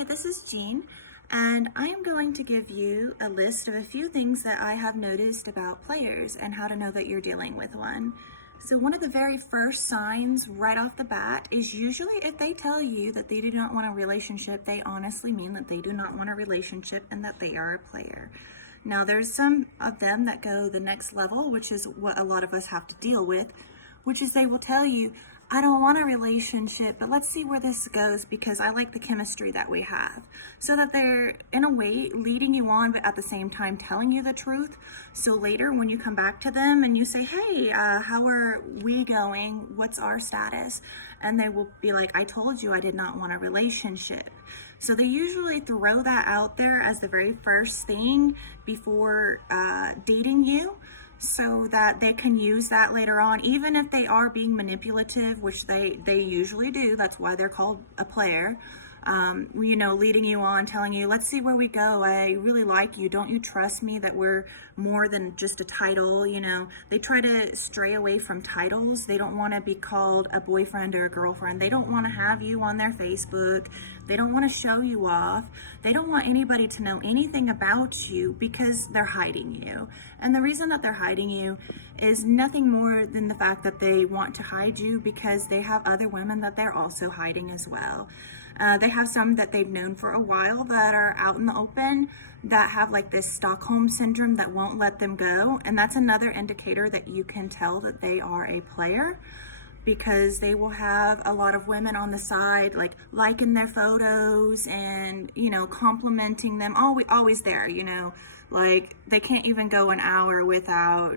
Hi, this is Jean, and I am going to give you a list of a few things that I have noticed about players and how to know that you're dealing with one. So one of the very first signs right off the bat is usually if they tell you that they do not want a relationship, they honestly mean that they do not want a relationship and that they are a player. Now there's some of them that go the next level, which is what a lot of us have to deal with, which is they will tell you, I don't want a relationship, but let's see where this goes because I like the chemistry that we have. So that they're, in a way, leading you on, but at the same time telling you the truth. So later, when you come back to them and you say, hey, how are we going? What's our status? And they will be like, I told you I did not want a relationship. So they usually throw that out there as the very first thing before dating you, so that they can use that later on, even if they are being manipulative, which they usually do. That's why they're called a player. Leading you on, telling you, let's see where we go. I really like you. Don't you trust me that we're more than just a title? They try to stray away from titles. They don't want to be called a boyfriend or a girlfriend. They don't want to have you on their Facebook. They don't want to show you off. They don't want anybody to know anything about you because they're hiding you. And the reason that they're hiding you is nothing more than the fact that they want to hide you because they have other women that they're also hiding as well. They have some that they've known for a while that are out in the open that have like this Stockholm syndrome that won't let them go. And that's another indicator that you can tell that they are a player, because they will have a lot of women on the side, like liking their photos and, complimenting them, always there, like they can't even go an hour without,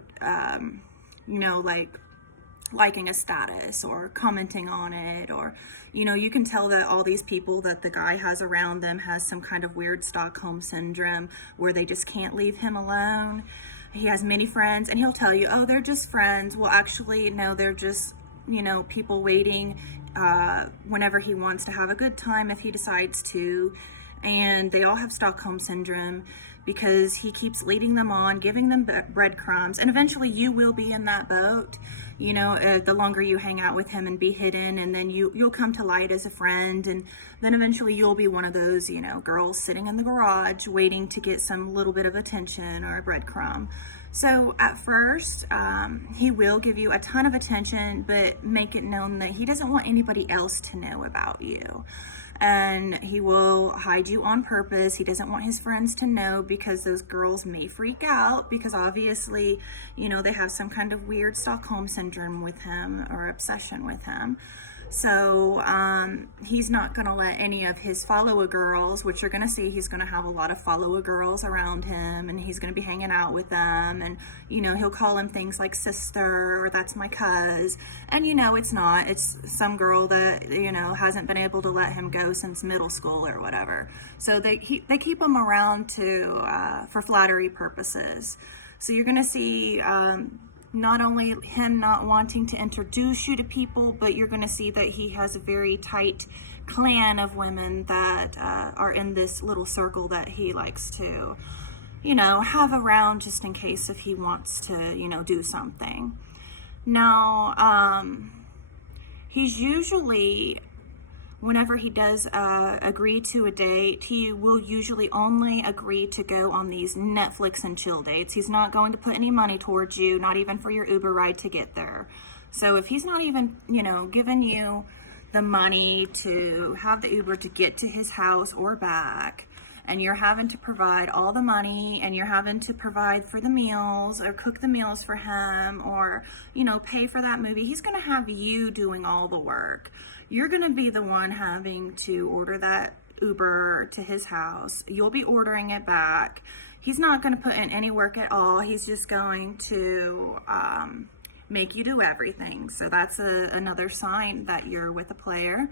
liking a status or commenting on it, or you can tell that all these people that the guy has around them has some kind of weird Stockholm syndrome where they just can't leave him alone. He has many friends and he'll tell you, oh, they're just friends. Well, actually, no, they're just people waiting whenever he wants to have a good time, if he decides to. And they all have Stockholm syndrome because he keeps leading them on, giving them breadcrumbs, and eventually you will be in that boat. The longer you hang out with him and be hidden, and then you'll come to light as a friend, and then eventually you'll be one of those, girls sitting in the garage waiting to get some little bit of attention or a breadcrumb. So at first, he will give you a ton of attention, but make it known that he doesn't want anybody else to know about you. And he will hide you on purpose. He doesn't want his friends to know because those girls may freak out because obviously, they have some kind of weird Stockholm syndrome with him or obsession with him. So he's not going to let any of his follow-a girls, which you're going to see, he's going to have a lot of follow-a girls around him, and he's going to be hanging out with them, and he'll call him things like sister or that's my cuz, and it's not. It's some girl that hasn't been able to let him go since middle school or whatever. So they keep him around for flattery purposes. So you're going to see not only him not wanting to introduce you to people, but you're going to see that he has a very tight clan of women that are in this little circle that he likes to, have around just in case if he wants to, do something. Now, he's usually, whenever he does agree to a date, he will usually only agree to go on these Netflix and chill dates. He's not going to put any money towards you, not even for your Uber ride to get there. So if he's not even, giving you the money to have the Uber to get to his house or back, and you're having to provide all the money, and you're having to provide for the meals or cook the meals for him, or, pay for that movie, he's going to have you doing all the work. You're going to be the one having to order that Uber to his house. You'll be ordering it back. He's not going to put in any work at all. He's just going to make you do everything. So that's another sign that you're with a player.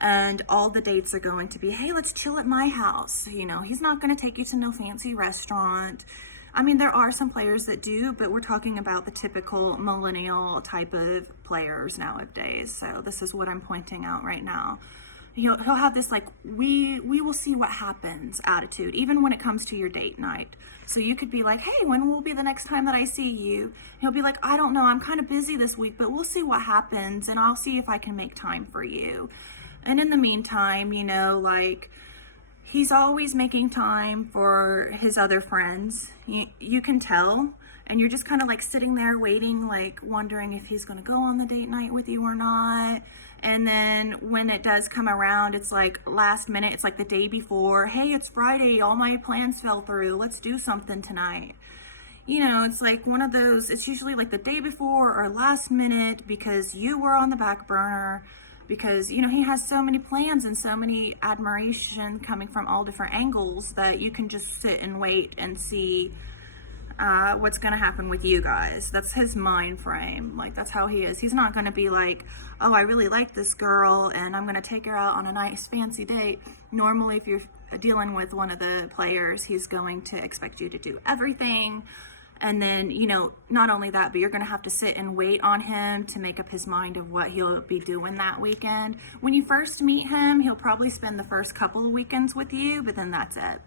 And all the dates are going to be, hey, let's chill at my house. He's not going to take you to no fancy restaurant. I mean, there are some players that do, but we're talking about the typical millennial type of players nowadays. So this is what I'm pointing out right now. He'll have this like, we will see what happens attitude, even when it comes to your date night. So you could be like, hey, when will be the next time that I see you? He'll be like, I don't know, I'm kind of busy this week, but we'll see what happens, and I'll see if I can make time for you. And in the meantime, he's always making time for his other friends. You can tell, and you're just kind of like sitting there waiting, like wondering if he's going to go on the date night with you or not. And then when it does come around, it's like last minute, it's like the day before. Hey, it's Friday, all my plans fell through, let's do something tonight. It's like one of those, it's usually like the day before or last minute because you were on the back burner, because he has so many plans and so many admiration coming from all different angles that you can just sit and wait and see what's going to happen with you guys. That's his mind frame. Like, that's how he is. He's not going to be like, oh, I really like this girl and I'm going to take her out on a nice fancy date. Normally, if you're dealing with one of the players, he's going to expect you to do everything. And then, not only that, but you're going to have to sit and wait on him to make up his mind of what he'll be doing that weekend. When you first meet him, he'll probably spend the first couple of weekends with you, but then that's it.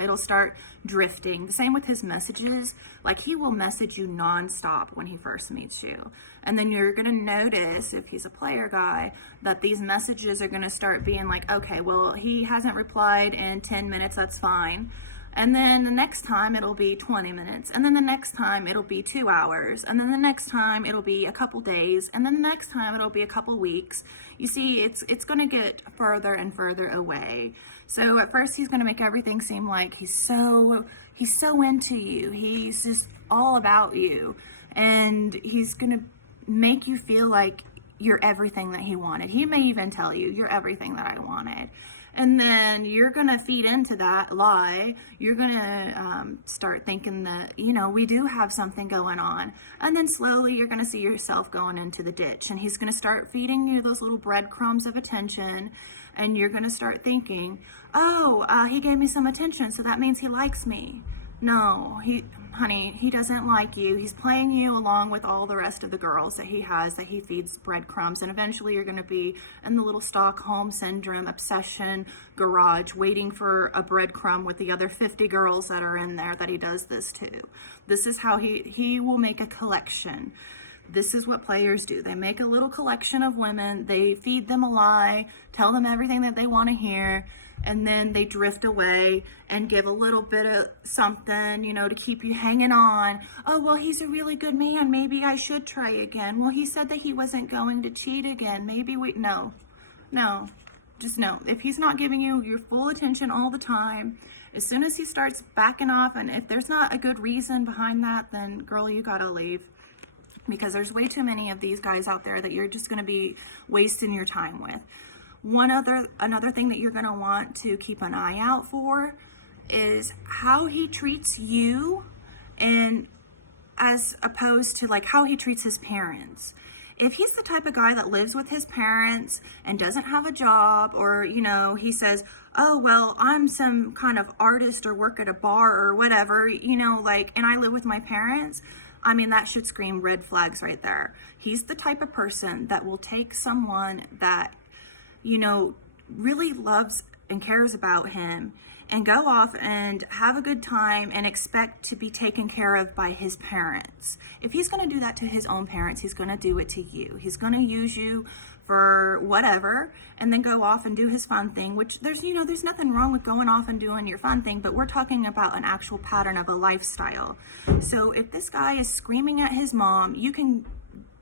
It'll start drifting. The same with his messages. Like, he will message you nonstop when he first meets you. And then you're going to notice, if he's a player guy, that these messages are going to start being like, okay, well, he hasn't replied in 10 minutes, that's fine. And then the next time it'll be 20 minutes. And then the next time it'll be 2 hours. And then the next time it'll be a couple days. And then the next time it'll be a couple weeks. You see, it's going to get further and further away. So at first he's going to make everything seem like he's so into you. He's just all about you. And he's going to make you feel like you're everything that he wanted. He may even tell you, you're everything that I wanted. And then you're going to feed into that lie. You're going to start thinking that, we do have something going on. And then slowly you're going to see yourself going into the ditch. And he's going to start feeding you those little breadcrumbs of attention. And you're going to start thinking, oh, he gave me some attention, so that means he likes me. No, honey, he doesn't like you. He's playing you along with all the rest of the girls that he feeds breadcrumbs. And eventually you're going to be in the little Stockholm Syndrome obsession garage waiting for a breadcrumb with the other 50 girls that are in there that he does this to. This is how he will make a collection. This is what players do. They make a little collection of women. They feed them a lie, tell them everything that they want to hear, and then they drift away and give a little bit of something, to keep you hanging on. Oh, well, he's a really good man. Maybe I should try again. Well, he said that he wasn't going to cheat again. No. Just no. If he's not giving you your full attention all the time, as soon as he starts backing off, and if there's not a good reason behind that, then girl, you gotta leave. Because there's way too many of these guys out there that you're just going to be wasting your time with. Another thing that you're going to want to keep an eye out for is how he treats you, and as opposed to like how he treats his parents. If he's the type of guy that lives with his parents and doesn't have a job, or he says, oh, well, I'm some kind of artist or work at a bar or whatever, and I live with my parents, that should scream red flags right there. He's the type of person that will take someone that, really loves and cares about him and go off and have a good time and expect to be taken care of by his parents. If he's going to do that to his own parents, he's going to do it to you. He's going to use you for whatever and then go off and do his fun thing, which there's nothing wrong with going off and doing your fun thing, but we're talking about an actual pattern of a lifestyle. So if this guy is screaming at his mom, you can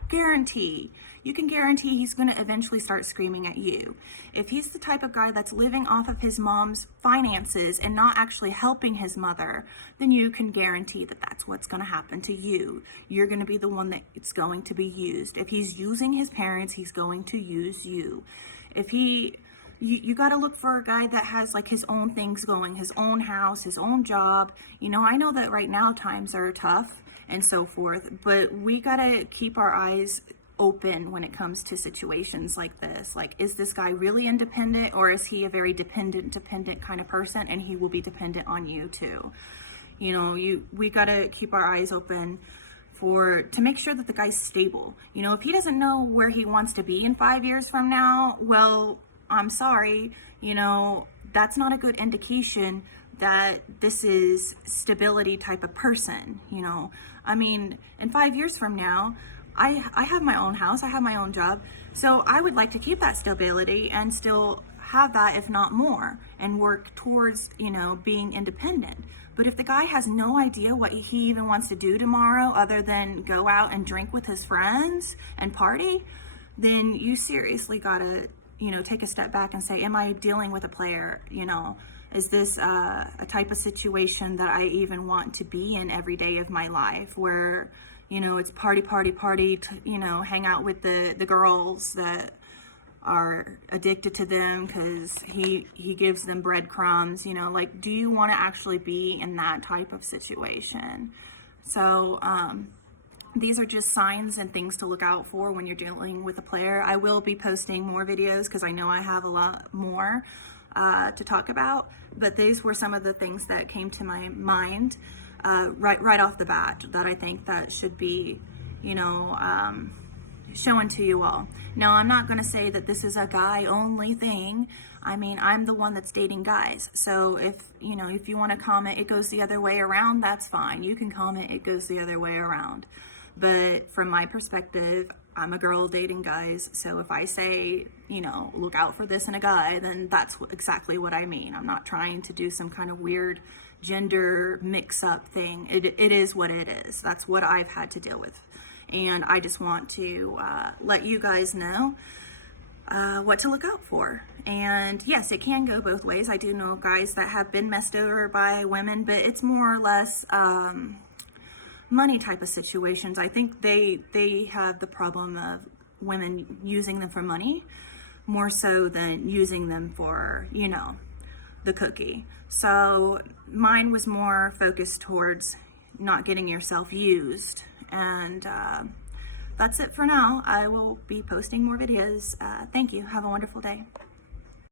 guarantee he's going to eventually start screaming at you. If he's the type of guy that's living off of his mom's finances and not actually helping his mother, then you can guarantee that that's what's going to happen to you. You're going to be the one that it's going to be used. If he's using his parents, he's going to use you. If you got to look for a guy that has like his own things going, his own house, his own job. I know that right now times are tough and so forth, but we got to keep our eyes open when it comes to situations like this. Like, is this guy really independent, or is he a very dependent kind of person, and he will be dependent on you too? We got to keep our eyes open to make sure that the guy's stable. If he doesn't know where he wants to be in 5 years from now, well, I'm sorry, that's not a good indication that this is stability type of person. In 5 years from now, I have my own house, I have my own job, so I would like to keep that stability and still have that, if not more, and work towards, being independent. But if the guy has no idea what he even wants to do tomorrow other than go out and drink with his friends and party, then you seriously gotta, take a step back and say, am I dealing with a player? Is this a type of situation that I even want to be in every day of my life, where, it's party, hang out with the girls that are addicted to them because he gives them breadcrumbs, like, do you want to actually be in that type of situation? So these are just signs and things to look out for when you're dealing with a player. I will be posting more videos because I know I have a lot more to talk about, but these were some of the things that came to my mind right off the bat that I think that should be, shown to you all. Now, I'm not going to say that this is a guy only thing. I mean, I'm the one that's dating guys. So if you want to comment, it goes the other way around, that's fine. You can comment, it goes the other way around. But from my perspective, I'm a girl dating guys. So if I say, look out for this in a guy, then that's exactly what I mean. I'm not trying to do some kind of weird gender mix-up thing. It is what it is. That's what I've had to deal with. And I just want to let you guys know what to look out for. And yes, it can go both ways. I do know guys that have been messed over by women, but it's more or less money type of situations. I think they have the problem of women using them for money more so than using them for, the cookie. So mine was more focused towards not getting yourself used. And that's it for now. I will be posting more videos. Thank you. Have a wonderful day.